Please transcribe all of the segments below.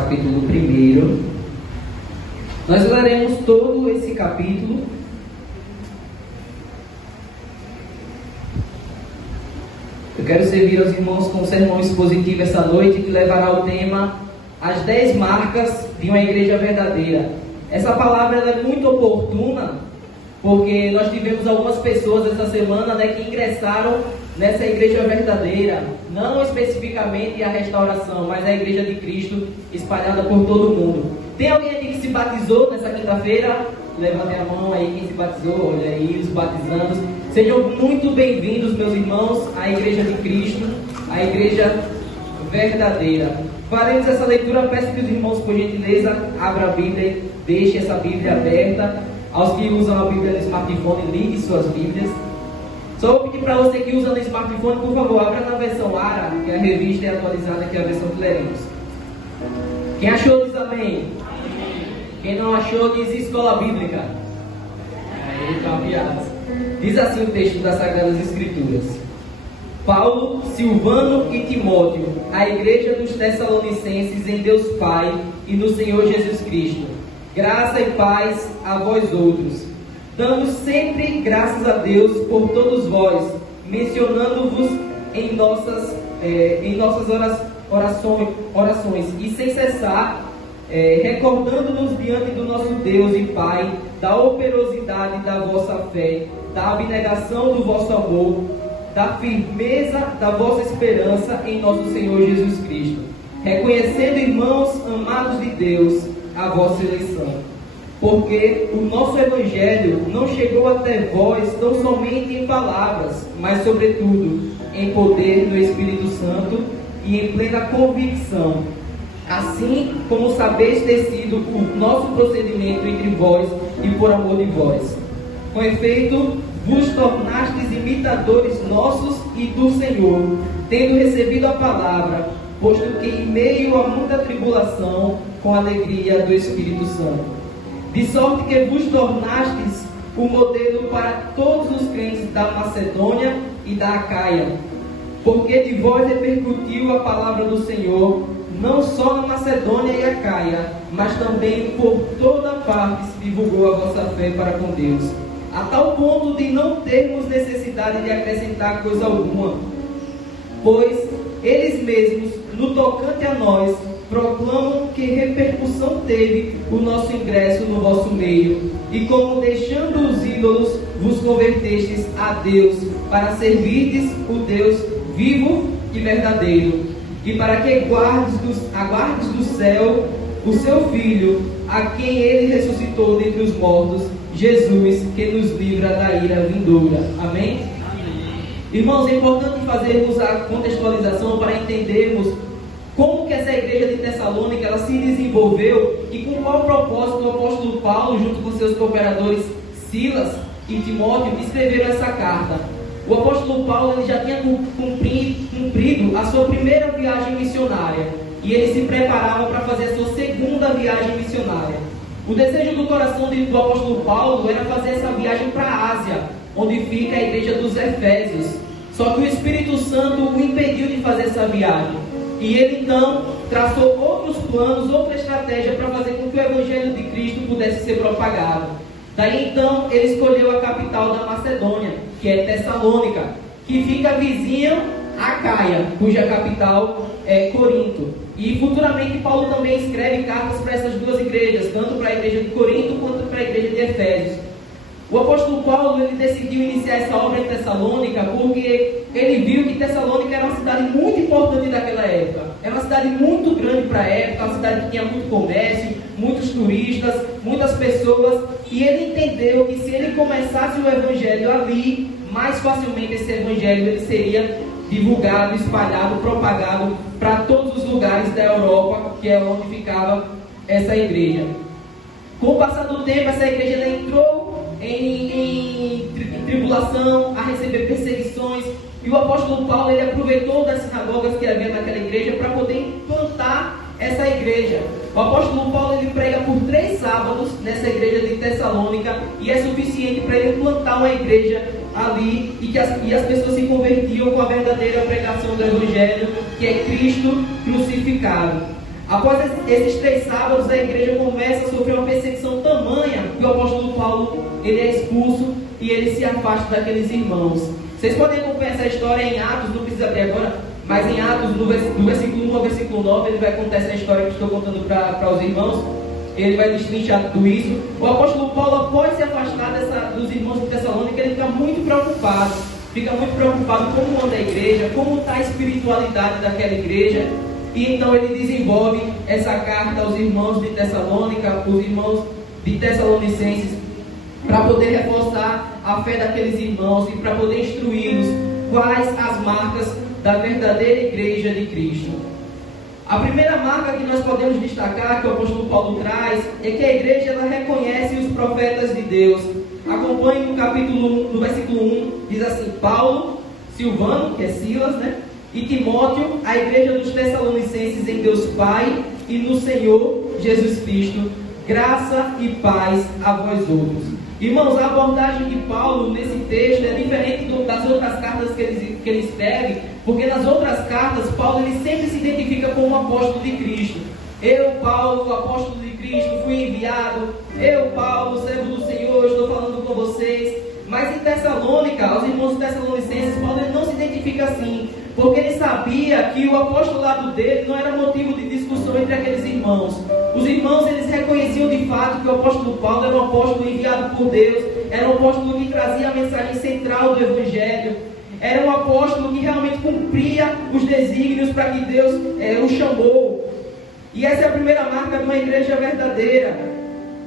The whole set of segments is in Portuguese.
capítulo 1. Nós leremos todo esse capítulo. Eu quero servir aos irmãos com um sermão expositivo essa noite, que levará o tema As 10 marcas de uma igreja verdadeira. Essa palavra ela é muito oportuna, porque nós tivemos algumas pessoas essa semana, que ingressaram nessa igreja verdadeira, não especificamente a restauração, mas a igreja de Cristo espalhada por todo o mundo. Tem alguém aqui que se batizou nessa quinta-feira? Levantem a mão aí quem se batizou, olha aí os batizandos. Sejam muito bem-vindos, meus irmãos, à igreja de Cristo, à igreja verdadeira. Faremos essa leitura. Peço que os irmãos, por gentileza, abram a Bíblia e deixem essa Bíblia aberta. Aos que usam a Bíblia no smartphone, liguem suas Bíblias. Só vou pedir para você que usa no smartphone, por favor, abra na versão ARA, que é a revista é atualizada, que é a versão que leremos. Quem achou diz amém. Quem não achou diz escola bíblica. Aí está piada. Diz assim o texto das Sagradas Escrituras: Paulo, Silvano e Timóteo, a igreja dos Tessalonicenses em Deus Pai e no Senhor Jesus Cristo. Graça e paz a vós outros. Damos sempre graças a Deus por todos vós, mencionando-vos em nossas orações e sem cessar, recordando-nos diante do nosso Deus e Pai da operosidade da vossa fé, da abnegação do vosso amor, da firmeza da vossa esperança em nosso Senhor Jesus Cristo, reconhecendo, irmãos amados de Deus, a vossa eleição. Porque o nosso Evangelho não chegou até vós tão somente em palavras, mas sobretudo em poder do Espírito Santo e em plena convicção, assim como sabeis ter sido o nosso procedimento entre vós e por amor de vós. Com efeito, vos tornastes imitadores nossos e do Senhor, tendo recebido a palavra, posto que em meio a muita tribulação, com alegria do Espírito Santo. De sorte que vos tornastes o modelo para todos os crentes da Macedônia e da Acaia, porque de vós repercutiu a palavra do Senhor, não só na Macedônia e Acaia, mas também por toda parte se divulgou a vossa fé para com Deus, a tal ponto de não termos necessidade de acrescentar coisa alguma, pois eles mesmos, no tocante a nós, proclamam que repercussão teve o nosso ingresso no vosso meio, e como deixando os ídolos, vos convertestes a Deus, para servirdes o Deus vivo e verdadeiro, e para que aguardes do céu o seu Filho, a quem ele ressuscitou dentre os mortos, Jesus, que nos livra da ira vindoura. Amém? Irmãos, é importante fazermos a contextualização para entendermos como que essa igreja de Tessalônica ela se desenvolveu e com qual propósito o apóstolo Paulo, junto com seus cooperadores Silas e Timóteo, escreveram essa carta. O apóstolo Paulo ele já tinha cumprido a sua primeira viagem missionária e ele se preparava para fazer a sua segunda viagem missionária. O desejo do coração do apóstolo Paulo era fazer essa viagem para a Ásia, onde fica a igreja dos Efésios. Só que o Espírito Santo o impediu de fazer essa viagem. E ele então traçou outros planos, outra estratégia para fazer com que o Evangelho de Cristo pudesse ser propagado. Daí então ele escolheu a capital da Macedônia, que é Tessalônica, que fica vizinha a Acaia, cuja capital é Corinto. E futuramente Paulo também escreve cartas para essas duas igrejas, tanto para a igreja de Corinto quanto para a igreja de Efésios. O apóstolo Paulo ele decidiu iniciar essa obra em Tessalônica porque ele viu que Tessalônica era uma cidade muito importante daquela época. Era uma cidade muito grande para a época, uma cidade que tinha muito comércio, muitos turistas, muitas pessoas. E ele entendeu que se ele começasse o evangelho ali, mais facilmente esse evangelho ele seria divulgado, espalhado, propagado para todos os lugares da Europa, que é onde ficava essa igreja. Com o passar do tempo, essa igreja entrou em tribulação, a receber perseguições, e o apóstolo Paulo ele aproveitou das sinagogas que havia naquela igreja para poder implantar essa igreja. O apóstolo Paulo ele prega por 3 sábados nessa igreja de Tessalônica e é suficiente para ele implantar uma igreja ali e as pessoas se convertiam com a verdadeira pregação do Evangelho, que é Cristo crucificado. Após esses 3 sábados, a igreja começa a sofrer uma perseguição tamanha que o apóstolo Paulo ele é expulso e ele se afasta daqueles irmãos. Vocês podem acompanhar essa história em Atos, não precisa abrir agora, mas em Atos, do versículo 1 ao versículo 9, ele vai contar essa história que estou contando para os irmãos. Ele vai destrinchar tudo isso. O apóstolo Paulo, após se afastar dos irmãos de Tessalônica, ele fica muito preocupado. Fica muito preocupado como anda a igreja, como está a espiritualidade daquela igreja. E então ele desenvolve essa carta aos irmãos de Tessalônica, os irmãos de Tessalonicenses, para poder reforçar a fé daqueles irmãos e para poder instruí-los quais as marcas da verdadeira igreja de Cristo. A primeira marca que nós podemos destacar, que o apóstolo Paulo traz, é que a igreja ela reconhece os profetas de Deus. Acompanhe no capítulo 1, no versículo 1, diz assim: Paulo, Silvano, que é Silas, e Timóteo, a igreja dos Tessalonicenses em Deus Pai e no Senhor Jesus Cristo, graça e paz a vós outros. Irmãos, a abordagem de Paulo nesse texto é diferente das outras cartas que ele escreve, porque nas outras cartas, Paulo ele sempre se identifica como apóstolo de Cristo. Eu, Paulo, o apóstolo de Cristo, fui enviado. Eu, Paulo, servo do Senhor, estou falando com vocês. Mas em Tessalônica, aos irmãos tessalonicenses, Paulo ele não se identifica assim, porque ele sabia que o apostolado dele não era motivo de discussão entre aqueles irmãos. Os irmãos eles reconheciam de fato que o apóstolo Paulo era um apóstolo enviado por Deus, era um apóstolo que trazia a mensagem central do Evangelho, era um apóstolo que realmente cumpria os desígnios para que Deus o chamou. E essa é a primeira marca de uma igreja verdadeira.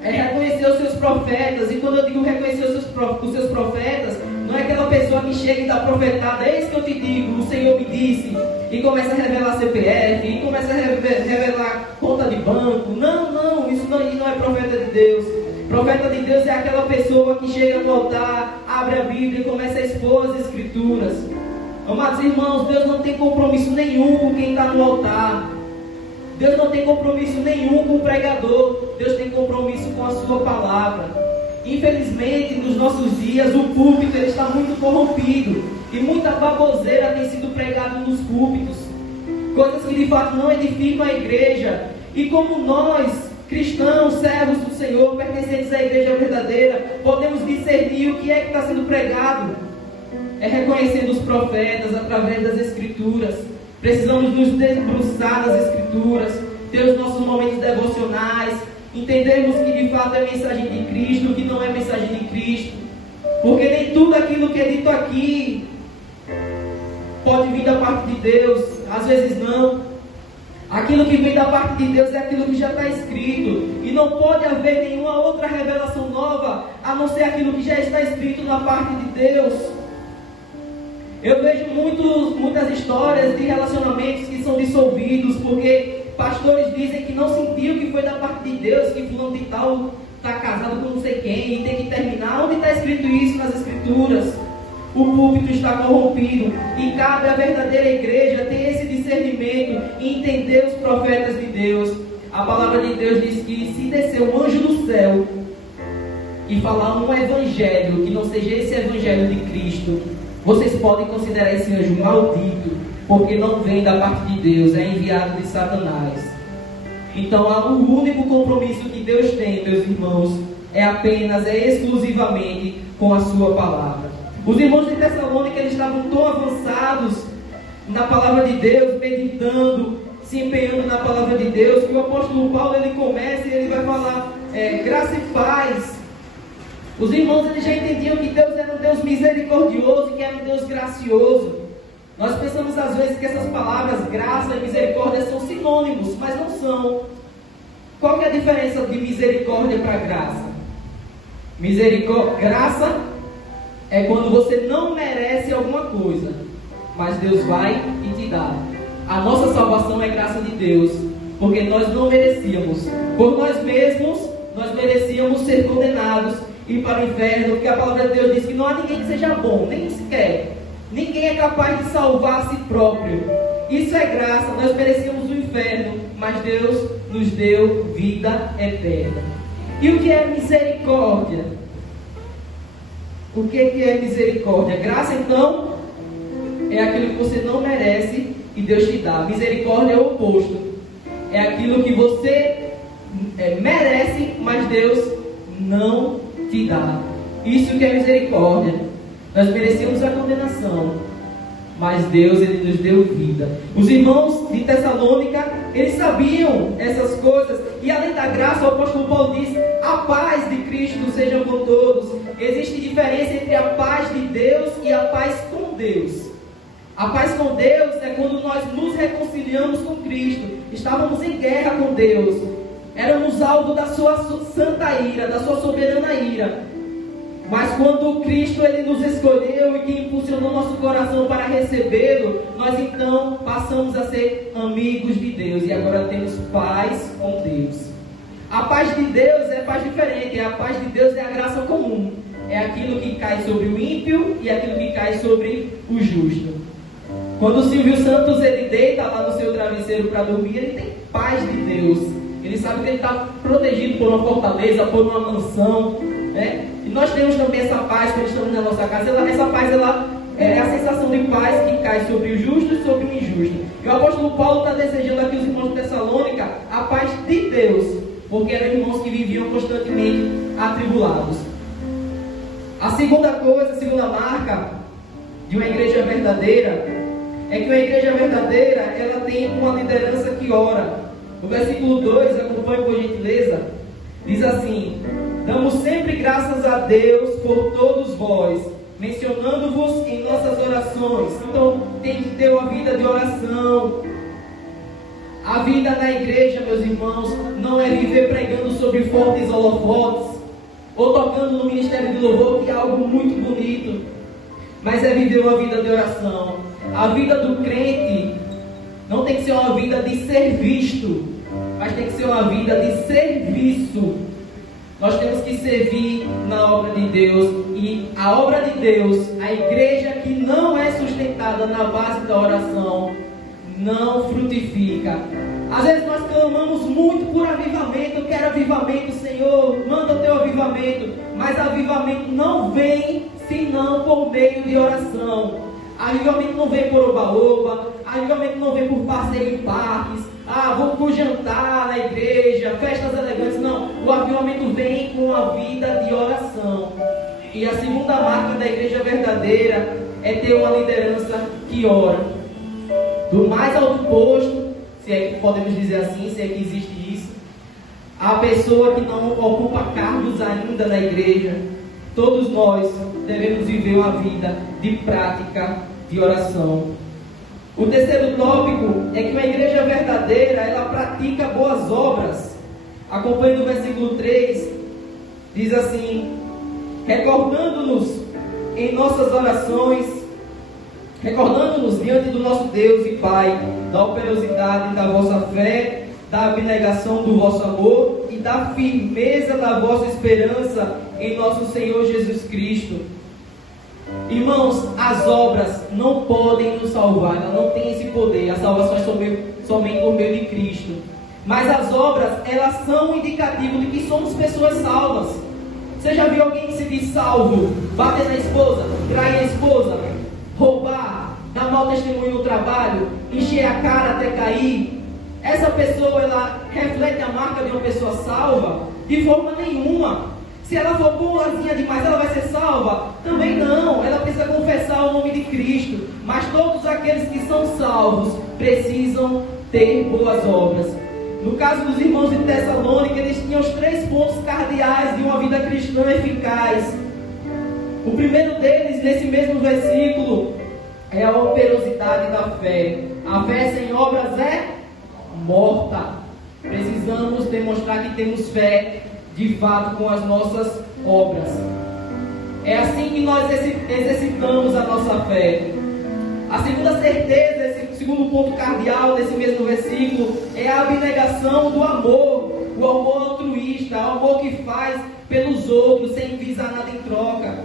É reconhecer os seus profetas. E quando eu digo reconhecer os seus profetas, não é aquela pessoa que chega e dá profetada: eis que eu te digo, o Senhor me disse, e começa a revelar CPF, e começa a revelar conta de banco. Não, isso não é profeta de Deus. Profeta de Deus é aquela pessoa que chega no altar, abre a Bíblia e começa a expor as Escrituras. Amados irmãos, Deus não tem compromisso nenhum com quem está no altar. Deus não tem compromisso nenhum com o pregador. Deus tem compromisso com a sua palavra. Infelizmente, nos nossos dias, o púlpito ele está muito corrompido. E muita baboseira tem sido pregada nos púlpitos. Coisas que de fato não edificam a igreja. E como nós, cristãos, servos do Senhor, pertencentes à igreja verdadeira, podemos discernir o que é que está sendo pregado? É reconhecendo os profetas através das Escrituras. Precisamos nos debruçar nas Escrituras, ter os nossos momentos devocionais, entendermos que de fato é mensagem de Cristo, que não é mensagem de Cristo, porque nem tudo aquilo que é dito aqui pode vir da parte de Deus, às vezes não. Aquilo que vem da parte de Deus é aquilo que já está escrito, e não pode haver nenhuma outra revelação nova a não ser aquilo que já está escrito na parte de Deus. Eu vejo muitas histórias de relacionamentos que são dissolvidos porque pastores dizem que não sentiu que foi da parte de Deus, que fulano de tal está casado com não sei quem e tem que terminar. Onde está escrito isso nas Escrituras? O púlpito está corrompido e cabe à verdadeira igreja ter esse discernimento e entender os profetas de Deus. A palavra de Deus diz que se descer um anjo do céu e falar um evangelho que não seja esse evangelho de Cristo, vocês podem considerar esse anjo maldito, porque não vem da parte de Deus, é enviado de Satanás. Então, o único compromisso que Deus tem, meus irmãos, é exclusivamente com a sua palavra. Os irmãos de Tessalônica, eles estavam tão avançados na palavra de Deus, meditando, se empenhando na palavra de Deus, que o apóstolo Paulo, ele começa e ele vai falar graça e paz. Os irmãos eles já entendiam que Deus era um Deus misericordioso e que era um Deus gracioso. Nós pensamos às vezes que essas palavras graça e misericórdia são sinônimos, mas não são. Qual que é a diferença de misericórdia para graça? Graça é quando você não merece alguma coisa, mas Deus vai e te dá. A nossa salvação é graça de Deus, porque nós não merecíamos. Por nós mesmos, nós merecíamos ser condenados ir para o inferno, porque a palavra de Deus diz que não há ninguém que seja bom, nem sequer. Ninguém é capaz de salvar a si próprio. Isso é graça, nós merecíamos o inferno, mas Deus nos deu vida eterna. E o que é misericórdia? O que é misericórdia? Graça, então, é aquilo que você não merece e Deus te dá. Misericórdia é o oposto. é aquilo que você merece, mas Deus não te dá. Isso que é misericórdia. Nós merecemos a condenação, mas Deus, Ele nos deu vida. Os irmãos de Tessalônica, eles sabiam essas coisas. E além da graça, o apóstolo Paulo diz: a paz de Cristo seja com todos. Existe diferença entre a paz de Deus e a paz com Deus. A paz com Deus é quando nós nos reconciliamos com Cristo. Estávamos em guerra com Deus. Éramos alvo da sua santa ira, da sua soberana ira. Mas quando Cristo Ele nos escolheu e que impulsionou nosso coração para recebê-lo, nós então passamos a ser amigos de Deus e agora temos paz com Deus. A paz de Deus é paz diferente. A paz de Deus é a graça comum. É aquilo que cai sobre o ímpio e aquilo que cai sobre o justo. Quando o Silvio Santos ele deita lá no seu travesseiro para dormir, ele tem paz de Deus. Ele sabe que ele está protegido por uma fortaleza, por uma mansão, né? E nós temos também essa paz quando estamos na nossa casa. Essa paz é a sensação de paz que cai sobre o justo e sobre o injusto. E o apóstolo Paulo está desejando aqui os irmãos de Tessalônica a paz de Deus, porque eram irmãos que viviam constantemente atribulados. A segunda marca de uma igreja verdadeira é que uma igreja verdadeira ela tem uma liderança que ora. No versículo 2, acompanhe por gentileza, diz assim: damos sempre graças a Deus por todos vós, mencionando-vos em nossas orações. Então tem que ter uma vida de oração. A vida na igreja, meus irmãos, não é viver pregando sobre fortes holofotes ou tocando no ministério de louvor, que é algo muito bonito, mas é viver uma vida de oração. A vida do crente não tem que ser uma vida de ser visto, mas tem que ser uma vida de serviço. Nós temos que servir na obra de Deus. E a obra de Deus, a igreja que não é sustentada na base da oração, não frutifica. Às vezes nós clamamos muito por avivamento. Eu quero avivamento, Senhor, manda o teu avivamento. Mas avivamento não vem senão por meio de oração. Avivamento não vem por oba-oba. Avivamento não vem por passeio em parques. Vamos por jantar na igreja, festas elegantes. Não, o avivamento vem com a vida de oração. E a segunda marca da igreja verdadeira é ter uma liderança que ora. Do mais alto posto, se é que podemos dizer assim, se é que existe isso, a pessoa que não ocupa cargos ainda na igreja, todos nós devemos viver uma vida de prática de oração. O terceiro tópico é que uma igreja verdadeira, ela pratica boas obras. Acompanhe no versículo 3, diz assim: recordando-nos em nossas orações, recordando-nos diante do nosso Deus e Pai, da operosidade da vossa fé, da abnegação do vosso amor e da firmeza da vossa esperança em nosso Senhor Jesus Cristo. Irmãos, as obras não podem nos salvar, elas não têm esse poder. A salvação é somente por meio de Cristo. Mas as obras, elas são indicativo de que somos pessoas salvas. Você já viu alguém que se diz salvo, bater na esposa, trair a esposa, roubar, dar mau testemunho no trabalho, encher a cara até cair? Essa pessoa, ela reflete a marca de uma pessoa salva? De forma nenhuma. Se ela for boazinha demais, ela vai ser salva? Também não. Ela precisa confessar o nome de Cristo. Mas todos aqueles que são salvos precisam ter boas obras. No caso dos irmãos de Tessalônica, eles tinham os 3 pontos cardeais de uma vida cristã eficaz. O primeiro deles, nesse mesmo versículo, é a operosidade da fé. A fé sem obras é morta. Precisamos demonstrar que temos fé de fato com as nossas obras. É assim que nós exercitamos a nossa fé. A segunda certeza, esse segundo ponto cardeal desse mesmo versículo, é a abnegação do amor, o amor altruísta, o amor que faz pelos outros sem visar nada em troca.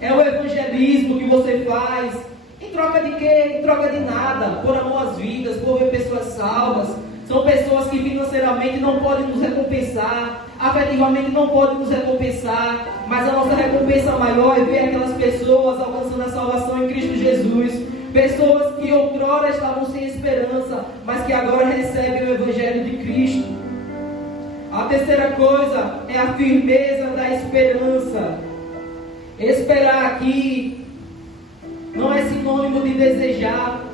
É o evangelismo que você faz em troca de quê? Em troca de nada, por amor às vidas, por ver pessoas salvas. São pessoas que financeiramente não podem nos recompensar, afetivamente não podem nos recompensar, mas a nossa recompensa maior é ver aquelas pessoas alcançando a salvação em Cristo Jesus. Pessoas que outrora estavam sem esperança, esperança, mas que agora recebem o Evangelho de Cristo. A terceira coisa é a firmeza da esperança. Esperar aqui não é sinônimo de desejar.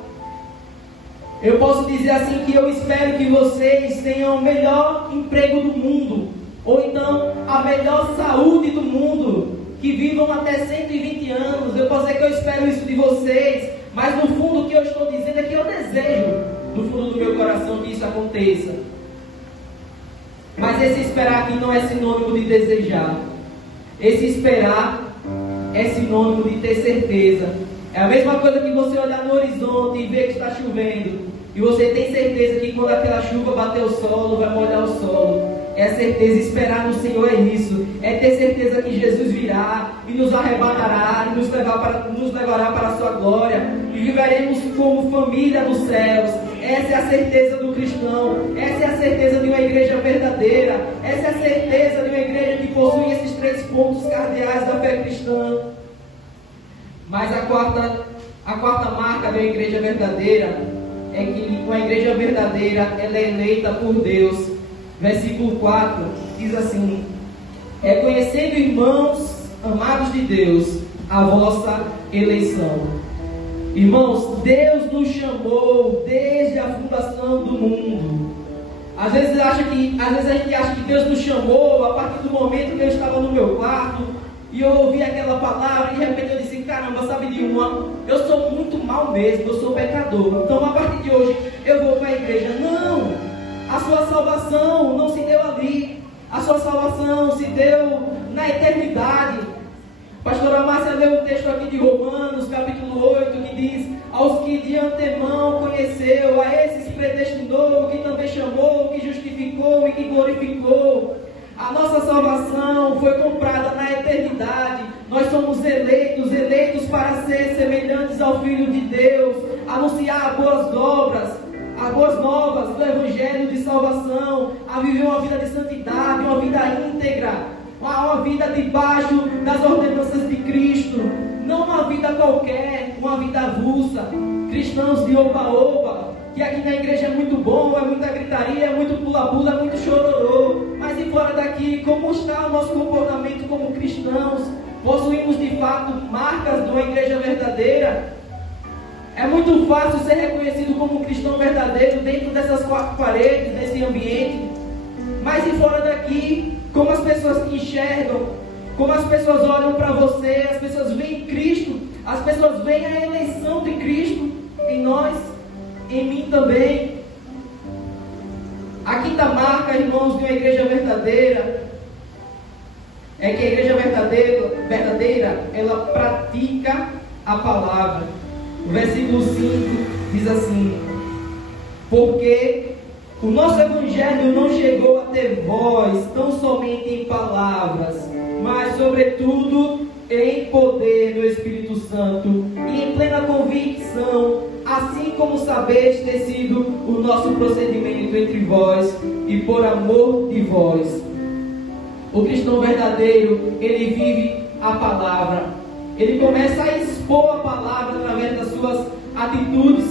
Eu posso dizer assim que eu espero que vocês tenham o melhor emprego do mundo, ou então a melhor saúde do mundo, que vivam até 120 anos. Eu posso dizer que eu espero isso de vocês, mas no fundo o que eu estou dizendo é que eu desejo, no fundo do meu coração, que isso aconteça. Mas esse esperar aqui não é sinônimo de desejar. Esse esperar é sinônimo de ter certeza. É a mesma coisa que você olhar no horizonte e ver que está chovendo, e você tem certeza que quando aquela chuva bater o solo, vai molhar o solo. É a certeza. Esperar no Senhor é isso. É ter certeza que Jesus virá e nos arrebatará e nos levará para a sua glória, e viveremos como família dos céus. Essa é a certeza do cristão. Essa é a certeza de uma igreja verdadeira. Essa é a certeza de uma igreja que possui esses 3 pontos cardeais da fé cristã. Mas a quarta marca da igreja verdadeira é que uma igreja verdadeira, ela é eleita por Deus. Versículo 4 diz assim: reconhecendo, irmãos amados de Deus, a vossa eleição. Irmãos, Deus nos chamou desde a fundação do mundo. Às vezes a gente acha que Deus nos chamou a partir do momento que eu estava no meu quarto e eu ouvi aquela palavra e de repente eu disse: caramba, sabe de uma? Eu sou muito mal mesmo, eu sou pecador, então a partir de hoje eu vou para a igreja. Não! A sua salvação não se deu ali. A sua salvação se deu na eternidade. A pastora Márcia leu um texto aqui de Romanos, capítulo 8, que diz: aos que de antemão conheceu, a esses predestinou, que também chamou, que justificou e que glorificou. A nossa salvação foi comprada na eternidade. Nós somos eleitos para ser semelhantes ao Filho de Deus, anunciar boas novas do Evangelho de salvação, a viver uma vida de santidade, uma vida íntegra, uma vida debaixo das ordenanças de Cristo, não uma vida qualquer, uma vida avulsa, cristãos de oba-oba, que aqui na igreja é muito bom, é muita gritaria, é muito pula-pula, é muito chororô, mas e fora daqui, como está o nosso comportamento como cristãos? Possuímos de fato marcas de uma igreja verdadeira? É muito fácil ser reconhecido como um cristão verdadeiro dentro dessas 4 paredes, desse ambiente. Mas e fora daqui, como as pessoas te enxergam, como as pessoas olham para você, as pessoas veem Cristo, as pessoas veem a eleição de Cristo em nós, em mim também. A quinta marca, irmãos, de uma igreja verdadeira é que a igreja verdadeira, ela pratica a palavra. O versículo 5 diz assim: porque o nosso evangelho não chegou até vós tão somente em palavras, mas sobretudo em poder do Espírito Santo e em plena convicção, assim como sabeis ter sido o nosso procedimento entre vós e por amor de vós. O cristão verdadeiro, ele vive a palavra. Ele começa a expor a palavra através das suas atitudes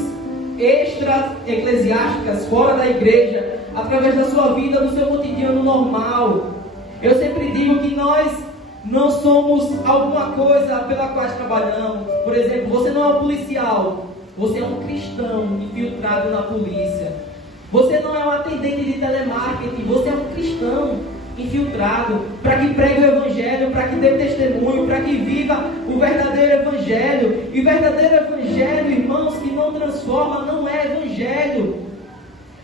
extra-eclesiásticas, fora da igreja, através da sua vida, do seu cotidiano normal. Eu sempre digo que nós não somos alguma coisa pela qual trabalhamos. Por exemplo, você não é um policial, você é um cristão infiltrado na polícia. Você não é um atendente de telemarketing, você é um cristão infiltrado, para que pregue o Evangelho, para que dê testemunho, para que viva o verdadeiro Evangelho. E o verdadeiro Evangelho, irmãos, que não transforma, não é Evangelho.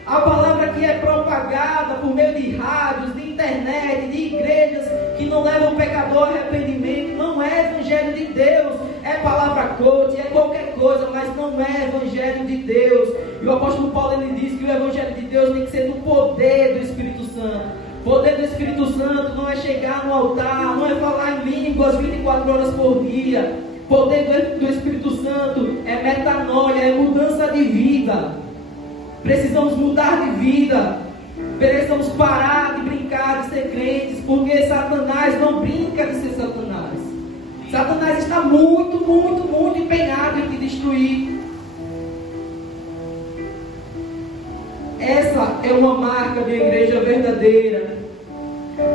A palavra que é propagada por meio de rádios, de internet, de igrejas que não levam o pecador ao arrependimento, não é Evangelho de Deus. É palavra coach, é qualquer coisa, mas não é Evangelho de Deus. E o apóstolo Paulo, ele diz que o Evangelho de Deus tem que ser no poder do Espírito Santo. O poder do Espírito Santo não é chegar no altar, não é falar em línguas 24 horas por dia. O poder do Espírito Santo é metanoia, é mudança de vida. Precisamos mudar de vida. Precisamos parar de brincar de ser crentes, porque Satanás não brinca de ser Satanás. Satanás está muito empenhado em te destruir. é uma marca de uma igreja verdadeira.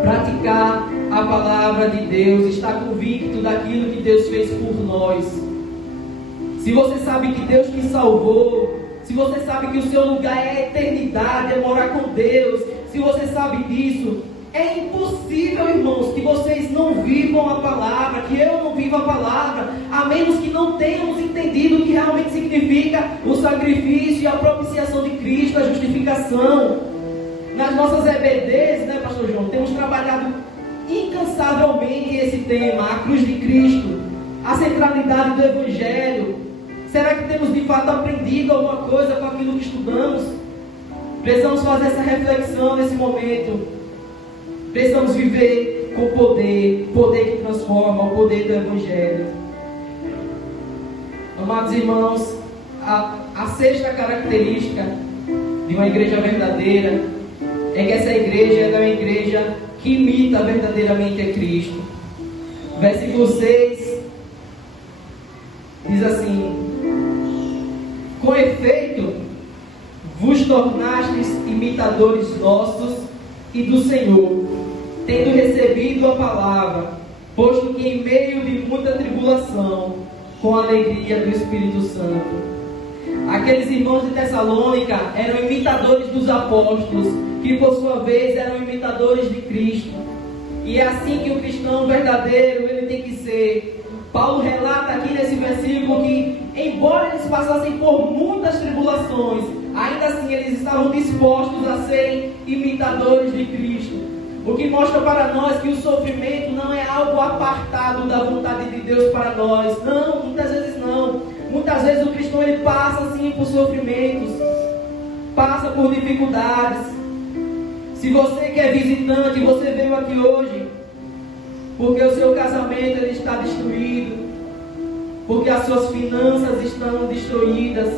Praticar a palavra de Deus, estar convicto daquilo que Deus fez por nós. Se você sabe que Deus te salvou, se você sabe que o seu lugar é a eternidade, é morar com Deus, se você sabe disso, é impossível, irmãos, que vocês não vivam a palavra, que eu não viva a palavra, a menos que não tenhamos entendido o que realmente significa o sacrifício e a propiciação de Cristo, a justificação. Nas nossas EBDs, né, Pastor João, temos trabalhado incansavelmente esse tema, a cruz de Cristo, a centralidade do Evangelho. Será que temos de fato aprendido alguma coisa com aquilo que estudamos? Precisamos fazer essa reflexão nesse momento. Precisamos viver com poder, poder que transforma, o poder do Evangelho. Amados irmãos, a sexta característica de uma igreja verdadeira é que essa igreja é uma igreja que imita verdadeiramente a Cristo. Versículo 6 diz assim: com efeito, vos tornastes imitadores nossos e do Senhor, tendo recebido a palavra, posto que em meio de muita tribulação, com a alegria do Espírito Santo. Aqueles irmãos de Tessalônica eram imitadores dos apóstolos, que por sua vez eram imitadores de Cristo. E é assim que o cristão verdadeiro ele tem que ser. Paulo relata aqui nesse versículo que, embora eles passassem por muitas tribulações, ainda assim eles estavam dispostos a serem imitadores de Cristo. O que mostra para nós que o sofrimento não é algo apartado da vontade de Deus para nós. Não, muitas vezes não. Muitas vezes o cristão ele passa sim por sofrimentos, passa por dificuldades. Se você que é visitante, você veio aqui hoje porque o seu casamento ele está destruído, porque as suas finanças estão destruídas,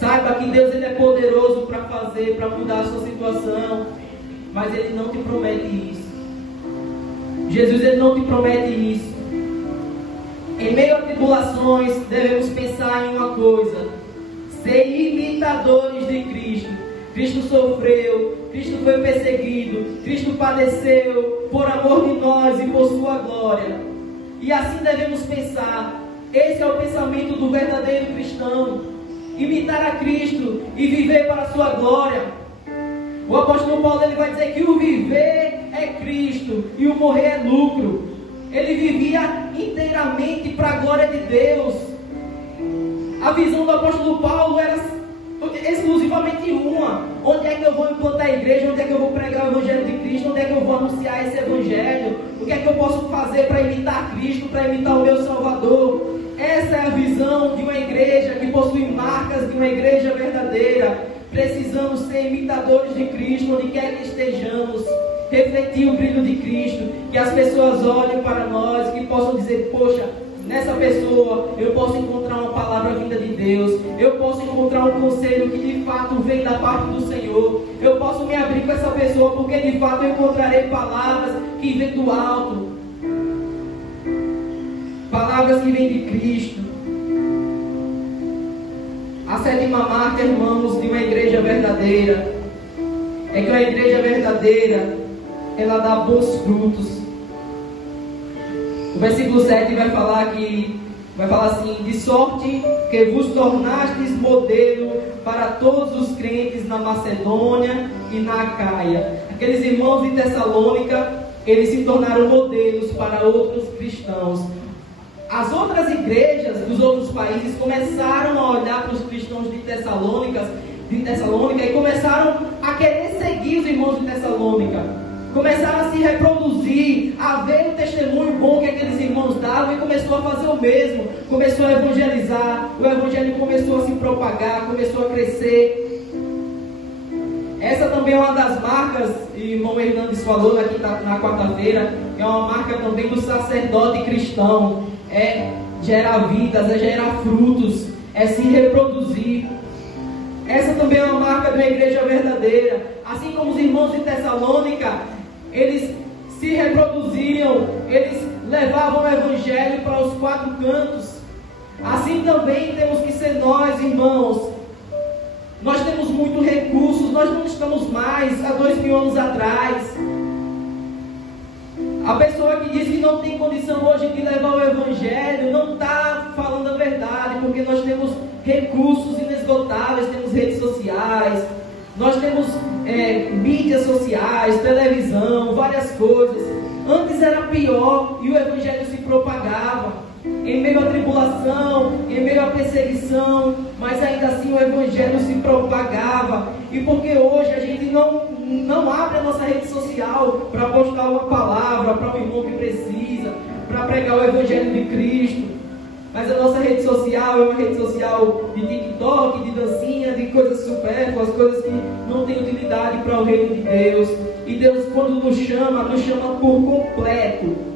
saiba que Deus ele é poderoso para fazer, para mudar a sua situação, mas Ele não te promete isso. Jesus ele não te promete isso. Em meio a tribulações, devemos pensar em uma coisa: ser imitadores de Cristo. Cristo sofreu, Cristo foi perseguido, Cristo padeceu por amor de nós e por sua glória. E assim devemos pensar. Esse é o pensamento do verdadeiro cristão: imitar a Cristo e viver para a sua glória. O apóstolo Paulo ele vai dizer que o viver é Cristo e o morrer é lucro. Ele vivia inteiramente para a glória de Deus. A visão do apóstolo Paulo era exclusivamente uma: onde é que eu vou implantar a igreja, onde é que eu vou pregar o evangelho de Cristo, onde é que eu vou anunciar esse evangelho, o que é que eu posso fazer para imitar Cristo, para imitar o meu Salvador. Essa é a visão de uma igreja que possui marcas de uma igreja verdadeira. Precisamos ser imitadores de Cristo onde quer que estejamos, refletir o brilho de Cristo, que as pessoas olhem para nós, que possam dizer: poxa, nessa pessoa eu posso encontrar uma palavra vinda de Deus, eu posso encontrar um conselho que de fato vem da parte do Senhor, eu posso me abrir com essa pessoa porque de fato eu encontrarei palavras que vêm do alto, palavras que vêm de Cristo. A sétima marca, irmãos, de uma igreja verdadeira é que uma igreja verdadeira ela dá bons frutos. O versículo 7 vai falar assim: de sorte que vos tornastes modelo para todos os crentes na Macedônia e na Acaia. Aqueles irmãos de Tessalônica, eles se tornaram modelos para outros cristãos. As outras igrejas dos outros países começaram a olhar para os cristãos de Tessalônica e começaram a querer seguir os irmãos de Tessalônica. Começaram a se reproduzir, a ver o testemunho bom que aqueles irmãos davam e começou a fazer o mesmo. Começou a evangelizar, o evangelho começou a se propagar, começou a crescer. Essa também é uma das marcas, e o irmão Hernandes falou aqui na quarta-feira, que é uma marca também do sacerdote cristão. É gerar vidas, é gerar frutos, é se reproduzir. Essa também é uma marca de uma igreja verdadeira. Assim como os irmãos de Tessalônica, eles se reproduziam, eles levavam o evangelho para os quatro cantos. Assim também temos que ser nós, irmãos. nós temos muitos recursos, nós não estamos mais há 2000 anos atrás. A pessoa que diz que não tem condição hoje de levar o Evangelho não está falando a verdade, porque nós temos recursos inesgotáveis, temos redes sociais, nós temos mídias sociais, televisão, várias coisas. Antes era pior e o Evangelho se propagava em meio à tribulação, em meio à perseguição, mas ainda assim o Evangelho se propagava. E porque hoje a gente não abre a nossa rede social para postar uma palavra para um irmão que precisa, para pregar o Evangelho de Cristo, mas a nossa rede social é uma rede social de TikTok, de dancinha, de coisas supérfluas, coisas que não têm utilidade para o reino de Deus. E Deus, quando nos chama por completo.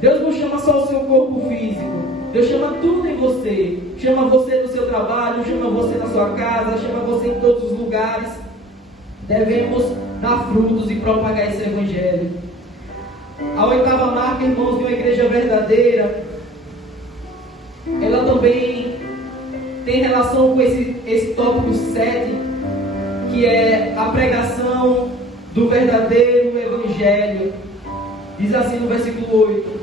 Deus não chama só o seu corpo físico, Deus chama tudo em você. Chama você no seu trabalho, chama você na sua casa, chama você em todos os lugares. Devemos dar frutos e propagar esse Evangelho. A oitava marca, irmãos, de uma igreja verdadeira, ela também tem relação com esse tópico 7, que é a pregação do verdadeiro Evangelho. Diz assim no versículo 8: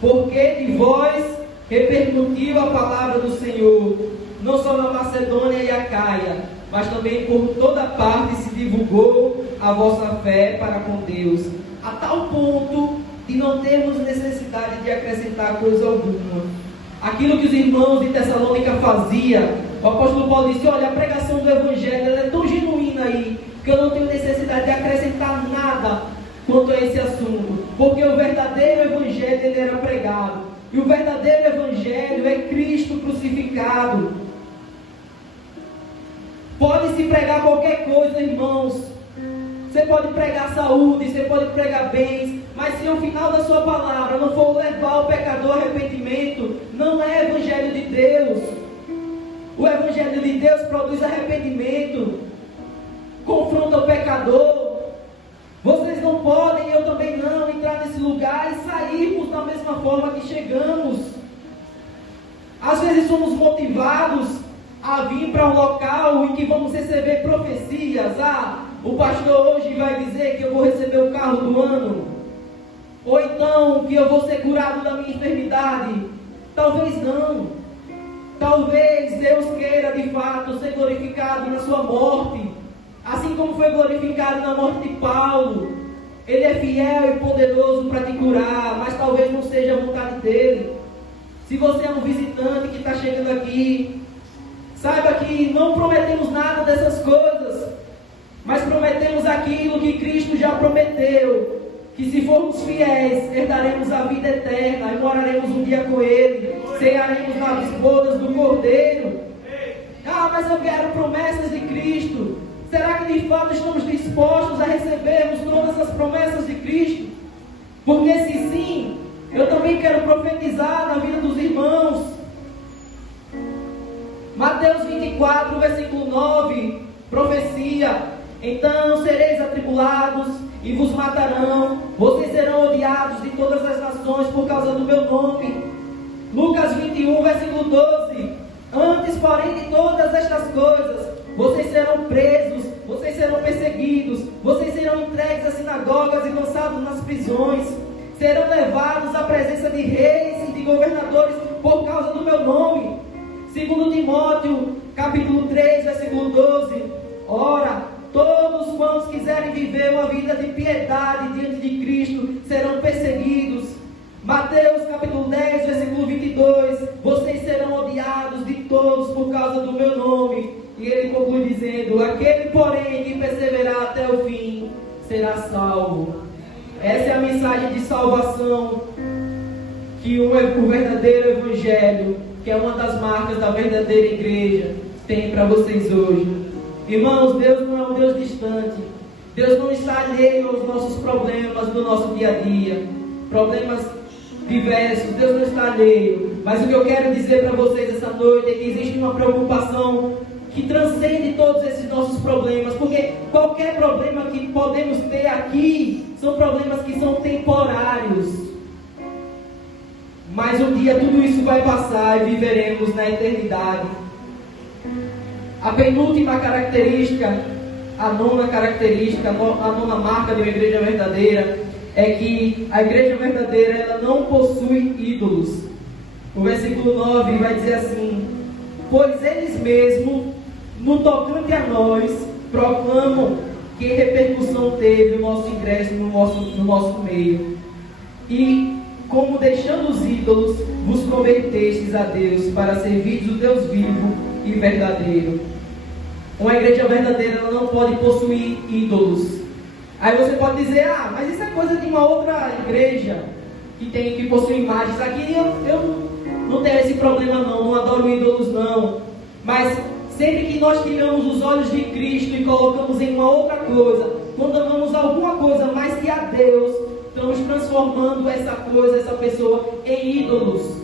porque de vós repercutiu a palavra do Senhor, não só na Macedônia e Acaia, mas também por toda parte se divulgou a vossa fé para com Deus, a tal ponto de não termos necessidade de acrescentar coisa alguma. Aquilo que os irmãos de Tessalônica faziam, o apóstolo Paulo disse: olha, a pregação do Evangelho ela é tão genuína aí, que eu não tenho necessidade de acrescentar nada quanto a esse assunto, porque o verdadeiro Evangelho ele era pregado, e o verdadeiro Evangelho é Cristo crucificado. Pode-se pregar qualquer coisa, irmãos. Você pode pregar saúde, você pode pregar bens, mas se ao final da sua palavra não for levar o pecador ao arrependimento, não é Evangelho de Deus. O Evangelho de Deus produz arrependimento, confronta o pecador. Vocês não podem, eu também não, entrar nesse lugar e sairmos da mesma forma que chegamos. Às vezes somos motivados a vir para um local em que vamos receber profecias. O pastor hoje vai dizer que eu vou receber o carro do ano, ou então que eu vou ser curado da minha enfermidade. Talvez não. Talvez Deus queira de fato ser glorificado na sua morte, assim como foi glorificado na morte de Paulo. Ele é fiel e poderoso para te curar, mas talvez não seja a vontade dele. Se você é um visitante que está chegando aqui, saiba que não prometemos nada dessas coisas, mas prometemos aquilo que Cristo já prometeu, que se formos fiéis, herdaremos a vida eterna e moraremos um dia com Ele, cearemos nas bodas do Cordeiro. Mas eu quero promessas de Cristo. Será que de fato estamos dispostos a recebermos todas as promessas de Cristo? Porque se sim, eu também quero profetizar na vida dos irmãos. Mateus 24, versículo 9, profecia: então sereis atribulados e vos matarão, vocês serão odiados de todas as nações por causa do meu nome. Lucas 21, versículo 12: antes, porém, de todas estas coisas, vocês serão presos, vocês serão perseguidos, vocês serão entregues às sinagogas e lançados nas prisões, serão levados à presença de reis e de governadores por causa do meu nome. 2 Timóteo, capítulo 3, versículo 12: ora, todos quantos quiserem viver uma vida de piedade diante de Cristo serão perseguidos. Mateus capítulo 10, versículo 22: vocês serão odiados de todos por causa do meu nome. E ele conclui dizendo: aquele, porém, que perseverar até o fim será salvo. Essa é a mensagem de salvação que o verdadeiro Evangelho, que é uma das marcas da verdadeira igreja, tem para vocês hoje. Irmãos, Deus não é um Deus distante. Deus não está alheio aos nossos problemas do nosso dia a dia, problemas diversos. Deus não está alheio. Mas o que eu quero dizer para vocês essa noite é que existe uma preocupação que transcende todos esses nossos problemas, porque qualquer problema que podemos ter aqui são problemas que são temporários, mas um dia tudo isso vai passar e viveremos na eternidade. A penúltima característica, a nona característica, a nona marca de uma igreja verdadeira é que a igreja verdadeira ela não possui ídolos. O versículo 9 vai dizer assim: pois eles mesmos, no tocante a nós, proclamam que repercussão teve o nosso ingresso no nosso meio. E como deixando os ídolos, vos convertestes a Deus para servir o Deus vivo e verdadeiro. Uma igreja verdadeira ela não pode possuir ídolos. Aí você pode dizer: ah, mas isso é coisa de uma outra igreja que possui imagens. Aqui eu não tenho esse problema não adoro ídolos não. Mas sempre que nós tiramos os olhos de Cristo e colocamos em uma outra coisa, quando amamos alguma coisa mais que a Deus, estamos transformando essa coisa, essa pessoa em ídolos.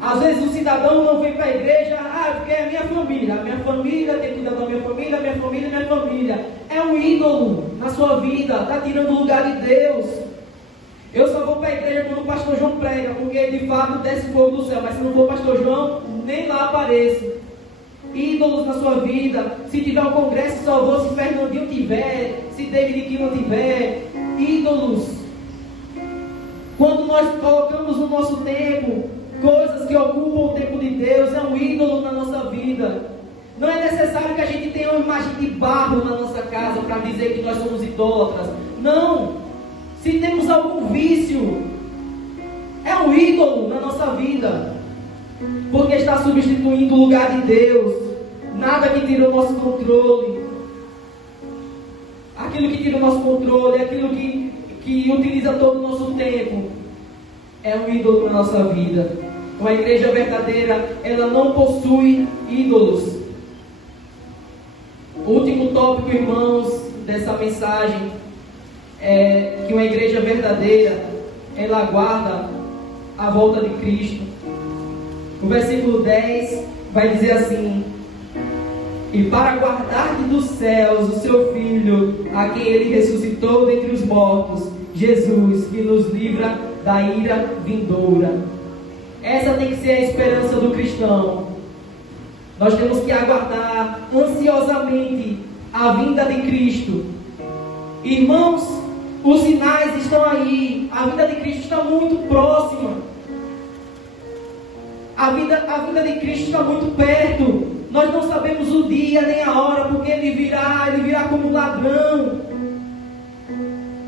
Às vezes o cidadão não vem para a igreja, porque é a minha família tem que cuidar da minha família, minha família. É um ídolo na sua vida, está tirando o lugar de Deus. Eu só vou para a igreja quando o pastor João prega, porque de fato desce fogo do céu, mas se não for o pastor João, nem lá apareço. Ídolos na sua vida, se tiver um congresso só vou se Fernandinho tiver, se David Kim não tiver. Ídolos. Quando nós colocamos no nosso tempo coisas que ocupam o tempo de Deus, é um ídolo na nossa vida. Não é necessário que a gente tenha uma imagem de barro na nossa casa para dizer que nós somos idólatras. Não. Se temos algum vício, é um ídolo na nossa vida, porque está substituindo o lugar de Deus. Nada que tira o nosso controle. Aquilo que tira o nosso controle, aquilo que utiliza todo o nosso tempo, é um ídolo na nossa vida. Uma igreja verdadeira, ela não possui ídolos. O último tópico, irmãos, dessa mensagem é que uma igreja verdadeira, ela aguarda a volta de Cristo. O versículo 10 vai dizer assim: e para guardar dos céus o seu Filho, a quem ele ressuscitou dentre os mortos, Jesus, que nos livra da ira vindoura. Essa tem que ser a esperança do cristão. Nós temos que aguardar ansiosamente a vinda de Cristo. Irmãos, os sinais estão aí. A vinda de Cristo está muito próxima. A vinda de Cristo está muito perto. Nós não sabemos o dia nem a hora, porque ele virá como um ladrão.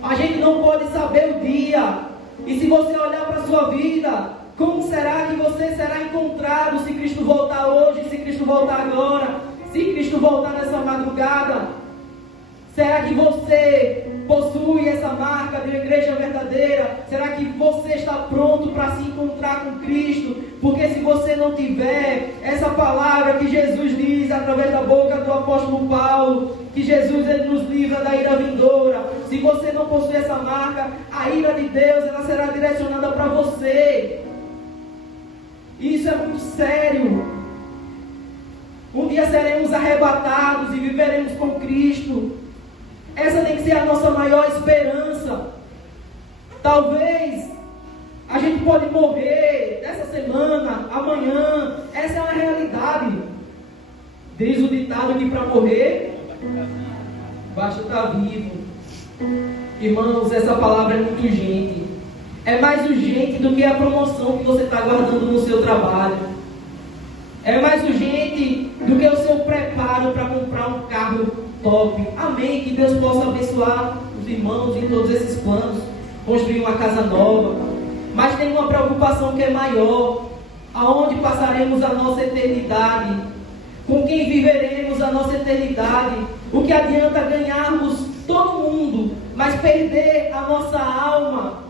A gente não pode saber o dia. E se você olhar para a sua vida, como será que você será encontrado se Cristo voltar hoje, se Cristo voltar agora, se Cristo voltar nessa madrugada? Será que você possui essa marca de uma igreja verdadeira? Será que você está pronto para se encontrar com Cristo? Porque se você não tiver essa palavra que Jesus diz através da boca do apóstolo Paulo, que Jesus ele nos livra da ira vindoura, se você não possui essa marca, a ira de Deus ela será direcionada para você. Isso é muito sério. Um dia seremos arrebatados e viveremos com Cristo. Essa tem que ser a nossa maior esperança. Talvez a gente pode morrer essa semana, amanhã. Essa é uma realidade. Diz o ditado que para morrer basta estar vivo. Irmãos, essa palavra é muito urgente. É mais urgente do que a promoção que você está guardando no seu trabalho. É mais urgente do que o seu preparo para comprar um carro top. Amém. Que Deus possa abençoar os irmãos em todos esses planos. Construir uma casa nova. Mas tem uma preocupação que é maior. Aonde passaremos a nossa eternidade? Com quem viveremos a nossa eternidade? O que adianta ganharmos todo mundo, mas perder a nossa alma?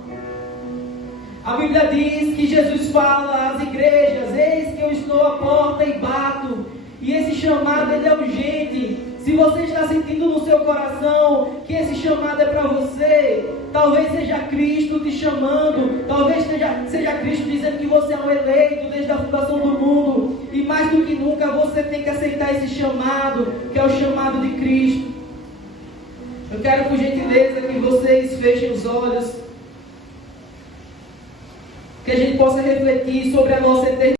A Bíblia diz que Jesus fala às igrejas: eis que eu estou à porta e bato. E esse chamado ele é urgente. Se você está sentindo no seu coração que esse chamado é para você, talvez seja Cristo te chamando, talvez seja Cristo dizendo que você é um eleito desde a fundação do mundo, e mais do que nunca você tem que aceitar esse chamado, que é o chamado de Cristo. Eu quero, por gentileza, que vocês fechem os olhos, que a gente possa refletir sobre a nossa eternidade.